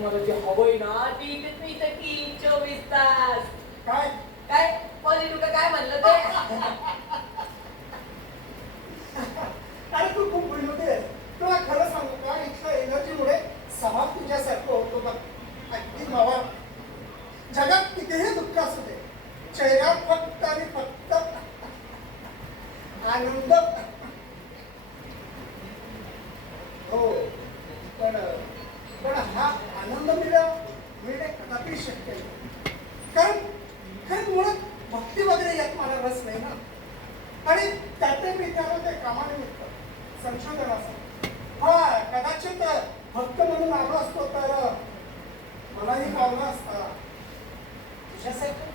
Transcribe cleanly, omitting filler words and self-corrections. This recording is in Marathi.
तुम्हाला जे हवंय ना ती मी ती 24 तास. काय काय पॉलिटिका काय म्हणलं ते? अरे तू खूप बोलते. तुला खरं सांगू का, इथल्या एनर्जीमुळे समाज तुझ्यासारखं होतो बघ. अगदी मावा. जगात कितीही दुःख असू दे, चेहऱ्यात फक्त आणि फक्त आनंद. हो, पण पण हा आनंद मिळणे कदापि शक्य नाही. कारण मुळात भक्ती वगैरे यात मला रस नाही ना. आणि त्यातही मी त्याला ते कामानिमित्त संशोधनासाठी हा कदाचित भक्त म्हणून आलो असतो तर मलाही पावला असता. तुझ्यासारखं